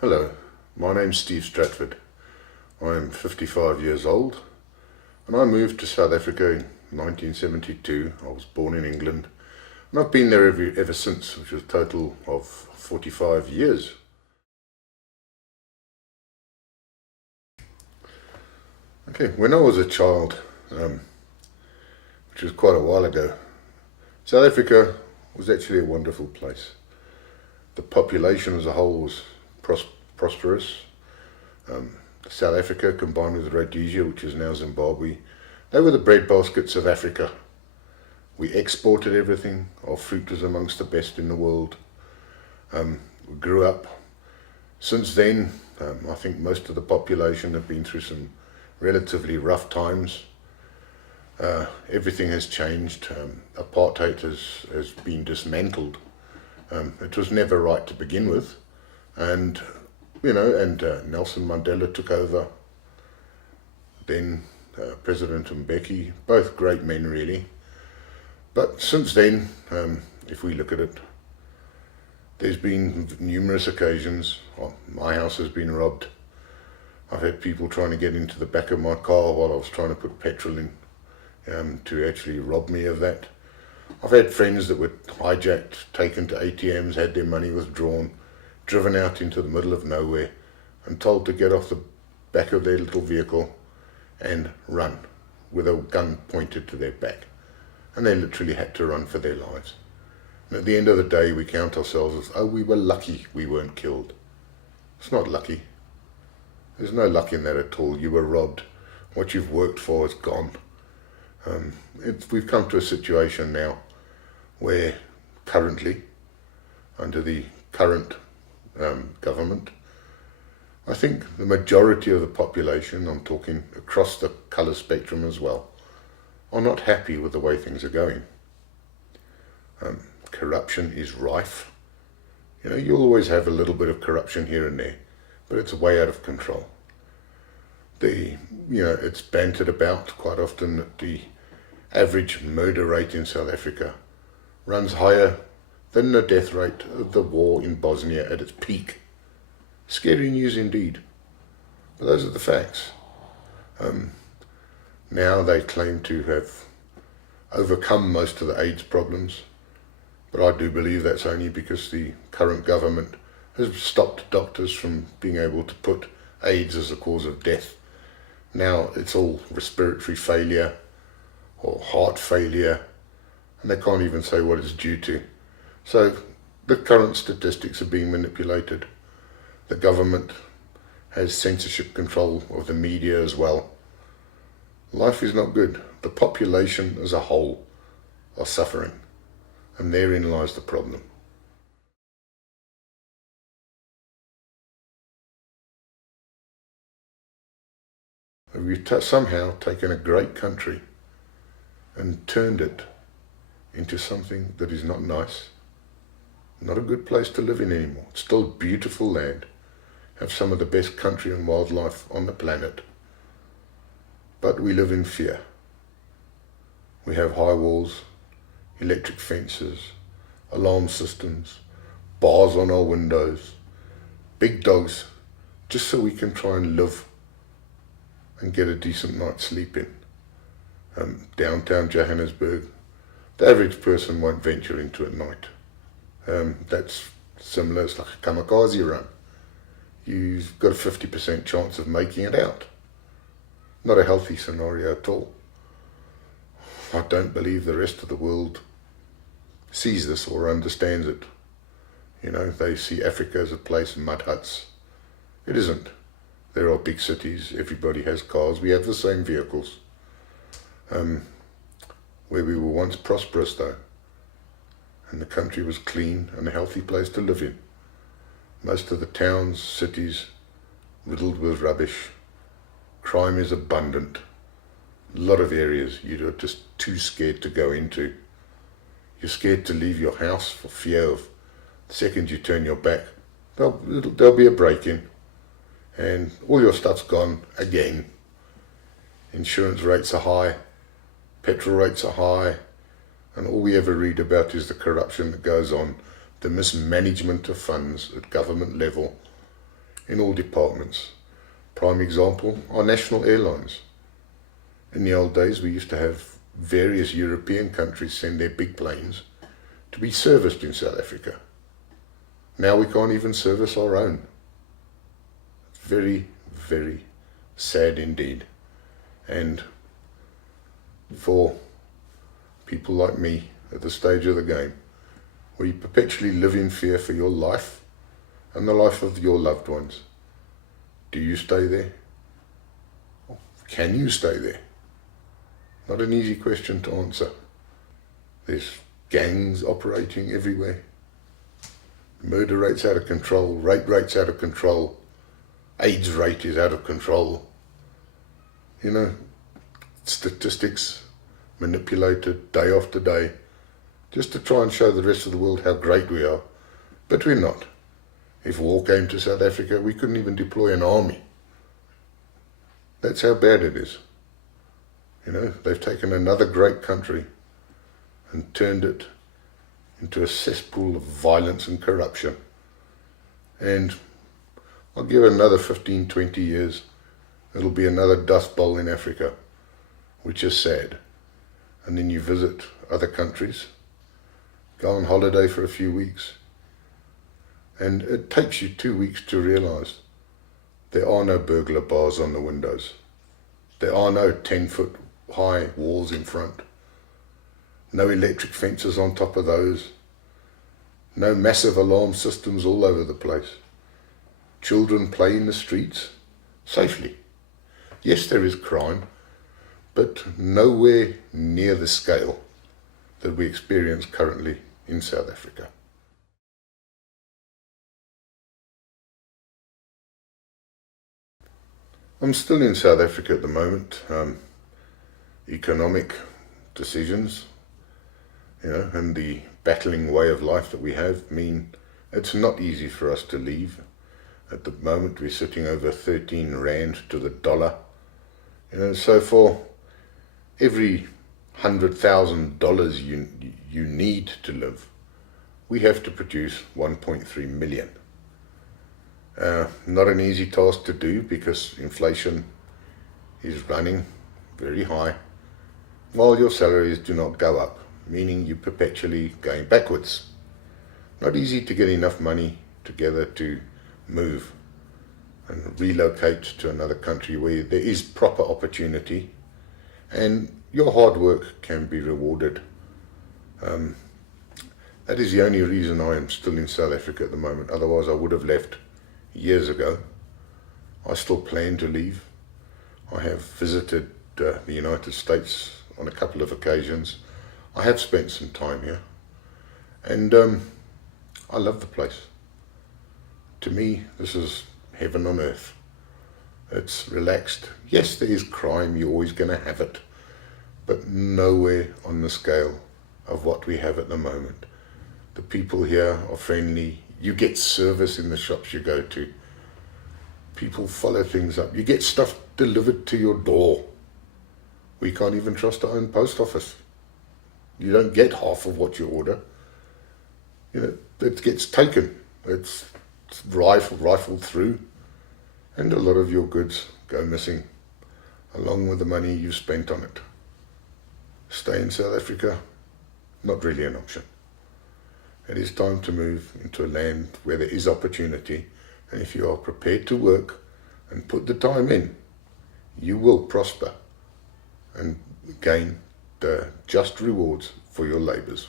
Hello, my name's Steve Stratford. I am 55 years old and I moved to South Africa in 1972. I was born in England and I've been there ever since, which is a total of 45 years. Okay, when I was a child, which was quite a while ago, South Africa was actually a wonderful place. The population as a whole was prosperous. South Africa, combined with Rhodesia, which is now Zimbabwe, they were the breadbaskets of Africa. We exported everything. Our fruit was amongst the best in the world. We grew up. Since then, I think most of the population have been through some relatively rough times. Everything has changed. Apartheid has been dismantled. It was never right to begin with. And Nelson Mandela took over. Then President Mbeki, both great men really. But since then, if we look at it, there's been numerous occasions. My house has been robbed. I've had people trying to get into the back of my car while I was trying to put petrol in, to actually rob me of that. I've had friends that were hijacked, taken to ATMs, had their money withdrawn, driven out into the middle of nowhere and told to get off the back of their little vehicle and run with a gun pointed to their back. And they literally had to run for their lives. And at the end of the day, we count ourselves as, oh, we were lucky we weren't killed. It's not lucky. There's no luck in that at all. You were robbed. What you've worked for is gone. We've come to a situation now where currently, under the current government, I think the majority of the population, I'm talking across the colour spectrum as well, are not happy with the way things are going. Corruption is rife. You'll always have a little bit of corruption here and there, but it's way out of control. It's bantered about quite often that the average murder rate in South Africa runs higher than the death rate of the war in Bosnia at its peak. Scary news indeed. But those are the facts. Now they claim to have overcome most of the AIDS problems, but I do believe that's only because the current government has stopped doctors from being able to put AIDS as a cause of death. Now it's all respiratory failure or heart failure, and they can't even say what it's due to. So the current statistics are being manipulated. The government has censorship control of the media as well. Life is not good. The population as a whole are suffering, and therein lies the problem. We've somehow taken a great country and turned it into something that is not nice, not a good place to live in anymore. It's still beautiful land, have some of the best country and wildlife on the planet, but we live in fear. We have high walls, electric fences, alarm systems, bars on our windows, big dogs, just so we can try and live and get a decent night's sleep in. Downtown Johannesburg, the average person won't venture into at night. That's similar, it's like a kamikaze run. You've got a 50% chance of making it out. Not a healthy scenario at all. I don't believe the rest of the world sees this or understands it. They see Africa as a place of mud huts. It isn't. There are big cities, everybody has cars, we have the same vehicles. Where we were once prosperous though, and the country was clean and a healthy place to live in. Most of the towns, cities, riddled with rubbish. Crime is abundant. A lot of areas you're just too scared to go into. You're scared to leave your house for fear of the second you turn your back, there'll be a break-in and all your stuff's gone again. Insurance rates are high, petrol rates are high, and all we ever read about is the corruption that goes on, the mismanagement of funds at government level. in all departments. Prime example, our national airlines. In the old days, we used to have various European countries send their big planes to be serviced in South Africa. Now we can't even service our own. Very, very sad indeed. And for people like me at the stage of the game, where you perpetually live in fear for your life and the life of your loved ones, do you stay there? Can you stay there? Not an easy question to answer. There's gangs operating everywhere. Murder rates out of control, rape rates out of control, AIDS rate is out of control. You know, statistics manipulated day after day just to try and show the rest of the world how great we are. But we're not. If war came to South Africa, we couldn't even deploy an army. That's how bad it is. You know, they've taken another great country and turned it into a cesspool of violence and corruption. And I'll give it another 15, 20 years. It'll be another dust bowl in Africa, which is sad. And then you visit other countries, go on holiday for a few weeks, and it takes you 2 weeks to realize there are no burglar bars on the windows. There are no 10-foot high walls in front. No electric fences on top of those. No massive alarm systems all over the place. Children play in the streets safely. Yes, there is crime, but nowhere near the scale that we experience currently in South Africa. I'm still in South Africa at the moment. Economic decisions, and the battling way of life that we have mean it's not easy for us to leave. At the moment, we're sitting over 13 rand to the dollar. So for every $100,000 you need to live, we have to produce 1.3 million. Not an easy task to do because inflation is running very high, while your salaries do not go up, meaning you're perpetually going backwards. Not easy to get enough money together to move and relocate to another country where there is proper opportunity and your hard work can be rewarded. That is the only reason I am still in South Africa at the moment. Otherwise I would have left years ago. I still plan to leave. I have visited the United States on a couple of occasions. I have spent some time here, and I love the place. To me, this is heaven on earth. It's relaxed. Yes, there is crime, you're always going to have it, but nowhere on the scale of what we have at the moment. The people here are friendly. You get service in the shops you go to. People follow things up. You get stuff delivered to your door. We can't even trust our own post office. You don't get half of what you order. It gets taken. It's rifled through, and a lot of your goods go missing, along with the money you spent on it. Stay in South Africa? Not really an option. It is time to move into a land where there is opportunity, and if you are prepared to work and put the time in, you will prosper and gain the just rewards for your labours.